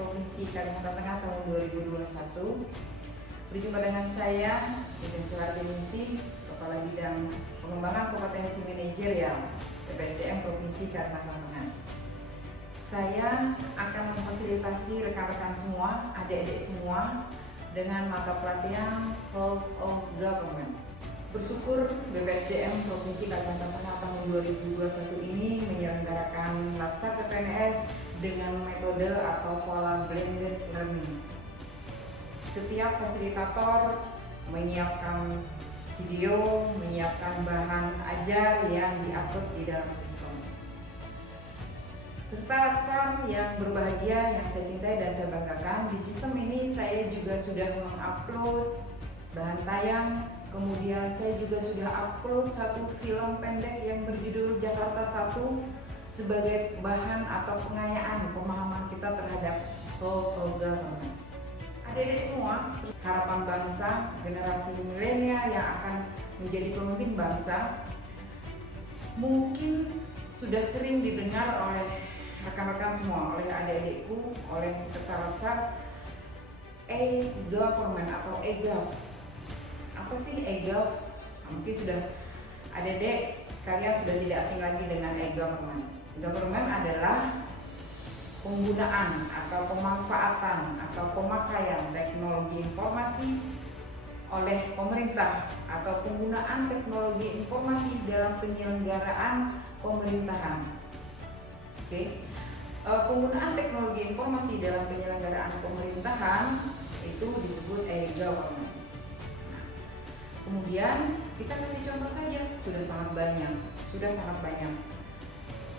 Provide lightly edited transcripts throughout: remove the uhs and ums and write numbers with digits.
Provinsi Kalimantan Tengah tahun 2021. Berjumpa dengan saya, Deden Suhardiningsih, Kepala Bidang Pengembangan Kompetensi Manajerial BPSDM Provinsi Kalimantan Tengah. Saya akan memfasilitasi rekan-rekan semua, adik-adik semua dengan mata pelatihan Whole of Government. Bersyukur BPSDM Provinsi Kalimantan Tengah tahun 2021 ini menyelenggarakan Latsar PPNS dengan metode atau pola blended learning. Setiap fasilitator menyiapkan video, menyiapkan bahan ajar yang diupload di dalam sistem. Peserta Latsar yang berbahagia, yang saya cintai dan saya banggakan, di sistem ini saya juga sudah mengupload bahan tayang, kemudian saya juga sudah upload satu film pendek yang berjudul Jakarta 1 sebagai bahan atau pengayaan pemahaman kita terhadap whole of government. Adik-adik semua, harapan bangsa, generasi milenial yang akan menjadi pemimpin bangsa, mungkin sudah sering didengar oleh rekan-rekan semua, oleh adik-adikku, oleh peserta Latsar, e-government atau e-gov. Apa sih e-gov? Mungkin sudah adik-adik sekalian sudah tidak asing lagi dengan e-government. Government adalah penggunaan atau pemanfaatan atau pemakaian teknologi informasi oleh pemerintah atau penggunaan teknologi informasi dalam penyelenggaraan pemerintahan. Penggunaan teknologi informasi dalam penyelenggaraan pemerintahan itu disebut e-government. Kemudian kita kasih contoh saja, sudah sangat banyak.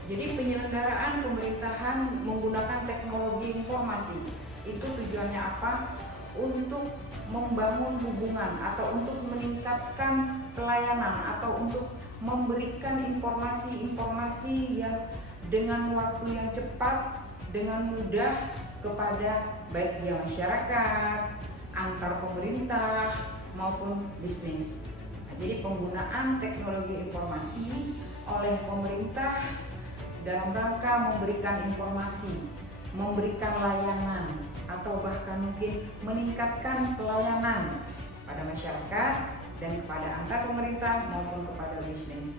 Jadi penyelenggaraan pemerintahan menggunakan teknologi informasi itu tujuannya apa? Untuk membangun hubungan atau untuk meningkatkan pelayanan atau untuk memberikan informasi-informasi yang dengan waktu yang cepat, dengan mudah kepada baik dia masyarakat, antar pemerintah maupun bisnis. Jadi penggunaan teknologi informasi oleh pemerintah dalam rangka memberikan informasi, memberikan layanan, atau bahkan mungkin meningkatkan pelayanan pada masyarakat dan kepada antar pemerintah maupun kepada bisnis.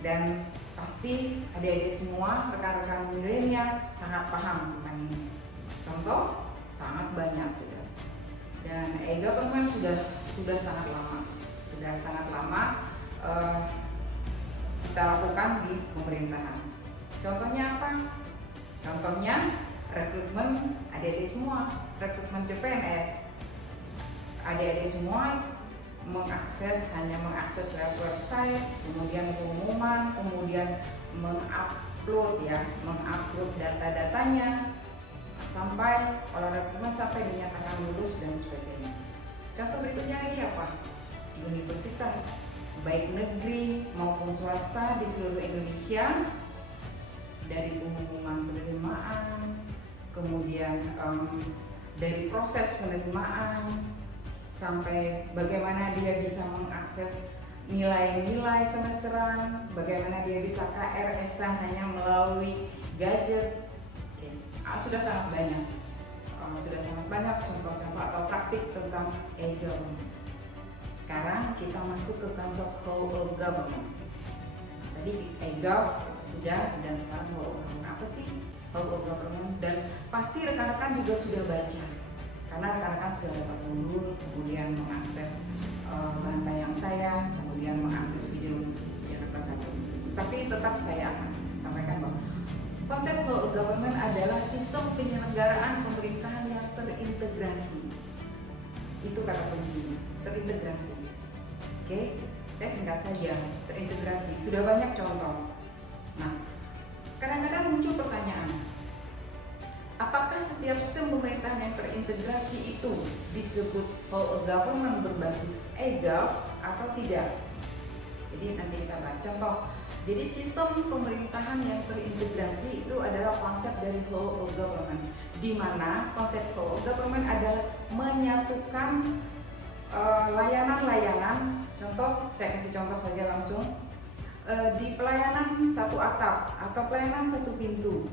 Dan pasti adik-adik semua, rekan-rekan milenial sangat paham tentang ini. Contoh sangat banyak sudah. Dan e-government sudah sangat lama kita lakukan di pemerintahan. Contohnya apa? Contohnya rekrutmen adik-adik semua, rekrutmen CPNS. Adik-adik semua hanya mengakses lewat website, kemudian pengumuman, kemudian mengupload data-datanya sampai kalau rekrutmen sampai dinyatakan lulus dan sebagainya. Contoh berikutnya lagi apa? Universitas, baik negeri maupun swasta di seluruh Indonesia, dari pengumuman penerimaan, kemudian dari proses penerimaan sampai bagaimana dia bisa mengakses nilai-nilai semesteran, bagaimana dia bisa KRS-an hanya melalui gadget. Sudah sangat banyak contoh-contoh atau praktik tentang e-government. Sekarang kita masuk ke konsep whole of government. Tadi e-gov sudah, dan sekarang whole of government. Apa sih whole of government? Dan pasti rekan-rekan juga sudah baca, karena rekan-rekan sudah dapat modul, kemudian mengakses bahan tayang saya, kemudian mengakses video Jakarta 1. Tapi tetap saya akan sampaikan bahwa konsep whole of government adalah sistem penyelenggaraan pemerintahan yang terintegrasi. Itu kata kuncinya, terintegrasi. Saya singkat saja, terintegrasi. Sudah banyak contoh. Nah, kadang-kadang muncul pertanyaan, apakah setiap sistem pemerintahan yang terintegrasi itu disebut whole of government berbasis e-gov atau tidak? Jadi nanti kita bahas contoh. Jadi sistem pemerintahan yang terintegrasi itu adalah konsep dari whole of government, di mana konsep whole of government adalah menyatukan layanan-layanan. Contoh, saya kasih contoh saja langsung. Di pelayanan satu atap atau pelayanan satu pintu,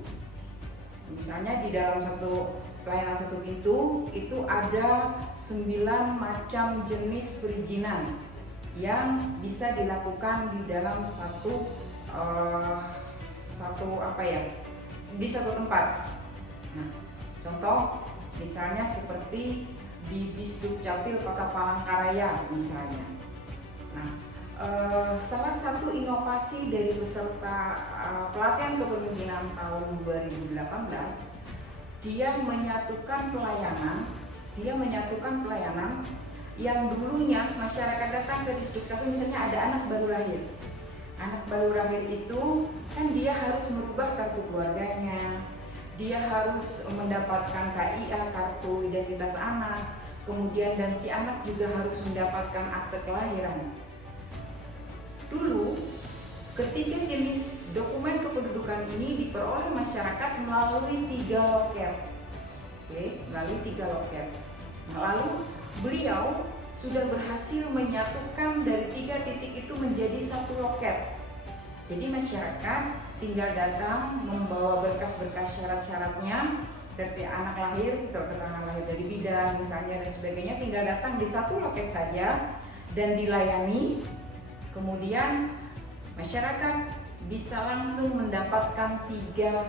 Misalnya di dalam satu pelayanan satu pintu itu ada 9 macam jenis perizinan yang bisa dilakukan di dalam di satu tempat. Nah, contoh misalnya seperti di Disdukcapil Kota Palangkaraya misalnya. Nah, salah satu inovasi dari peserta pelatihan kepemimpinan tahun 2018, dia menyatukan pelayanan yang dulunya masyarakat datang ke Disdukcapil, misalnya ada anak baru lahir. Anak baru lahir itu kan dia harus merubah kartu keluarganya, dia harus mendapatkan KIA, kartu identitas anak, kemudian dan si anak juga harus mendapatkan akte kelahiran. Dulu, ketiga jenis dokumen kependudukan ini diperoleh masyarakat melalui 3 loket. Melalui 3 loket. Nah, lalu beliau sudah berhasil menyatukan dari 3 titik itu menjadi 1 loket. Jadi masyarakat tinggal datang membawa berkas-berkas syarat-syaratnya, seperti anak lahir, surat keterangan lahir dari bidan misalnya dan sebagainya, tinggal datang di 1 loket saja dan dilayani. Kemudian masyarakat bisa langsung mendapatkan 3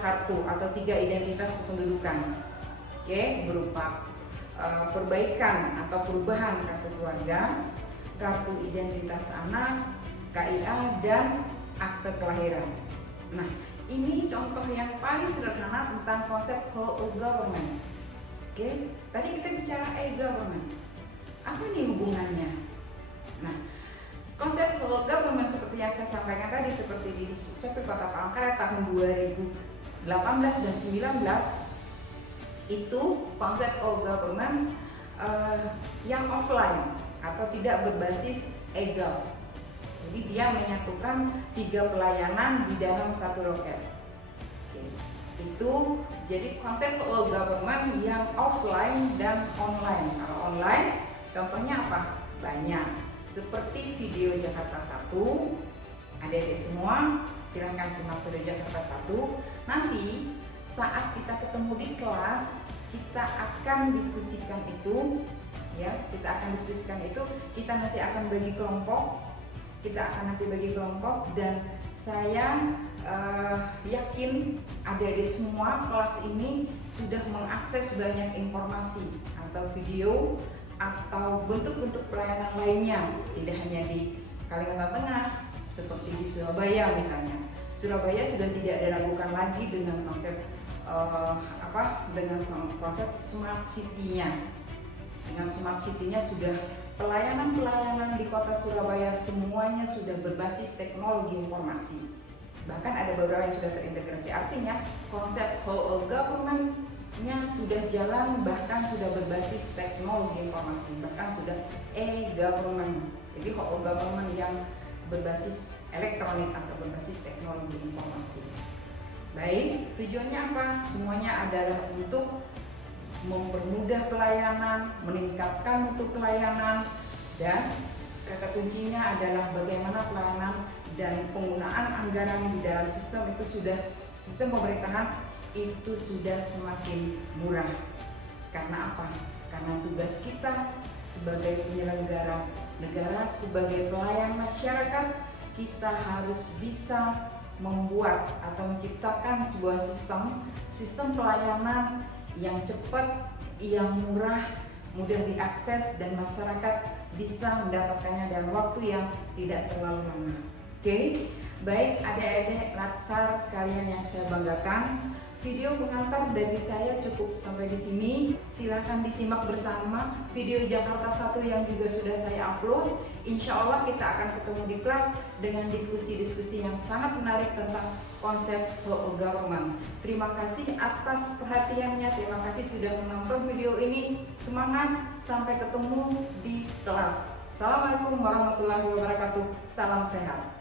kartu atau 3 identitas kependudukan. Berupa perbaikan atau perubahan kartu keluarga, kartu identitas anak, KIA, dan akte kelahiran. Nah, ini contoh yang paling sederhana tentang konsep whole government. Tadi kita bicara e-government. Apa nih hubungannya? Nah, konsep whole government seperti yang saya sampaikan tadi, seperti di Disdukcapil Kota Palangkaraya tahun 2018 dan 2019, itu konsep whole government yang offline atau tidak berbasis e-gov. Jadi dia menyatukan 3 pelayanan di dalam 1 loket. Itu jadi konsep whole government yang offline dan online. Kalau online, contohnya apa? Banyak. Seperti video Jakarta 1, adik-adik semua silahkan simak video Jakarta 1. Nanti saat kita ketemu di kelas, kita akan diskusikan itu, kita nanti akan bagi kelompok, dan saya yakin adik-adik semua kelas ini sudah mengakses banyak informasi atau video atau bentuk-bentuk pelayanan lainnya, tidak hanya di Kalimantan Tengah, seperti di Surabaya misalnya. Surabaya sudah tidak diragukan lagi dengan konsep konsep smart city-nya. Dengan smart city-nya sudah pelayanan-pelayanan di kota Surabaya semuanya sudah berbasis teknologi informasi. Bahkan ada beberapa yang sudah terintegrasi. Artinya konsep whole government-nya sudah jalan, bahkan sudah berbasis teknologi informasi, bahkan sudah e-government. Jadi whole government yang berbasis elektronik atau berbasis teknologi informasi. Baik, tujuannya apa? Semuanya adalah untuk mempermudah pelayanan, meningkatkan mutu pelayanan, dan kata kuncinya adalah bagaimana pelayanan dan penggunaan anggaran di dalam sistem pemerintahan itu sudah semakin murah. Karena apa? Karena tugas kita sebagai penyelenggara negara, sebagai pelayan masyarakat, kita harus bisa membuat atau menciptakan sebuah sistem pelayanan yang cepat, yang murah, mudah diakses, dan masyarakat bisa mendapatkannya dalam waktu yang tidak terlalu lama. Baik adik-adik Latsar sekalian yang saya banggakan, video pengantar dari saya cukup sampai di sini. Silahkan disimak bersama video Jakarta 1 yang juga sudah saya upload. Insya Allah kita akan ketemu di kelas dengan diskusi-diskusi yang sangat menarik tentang konsep whole government. Terima kasih atas perhatiannya, terima kasih sudah menonton video ini. Semangat, sampai ketemu di kelas. Assalamualaikum warahmatullahi wabarakatuh. Salam sehat.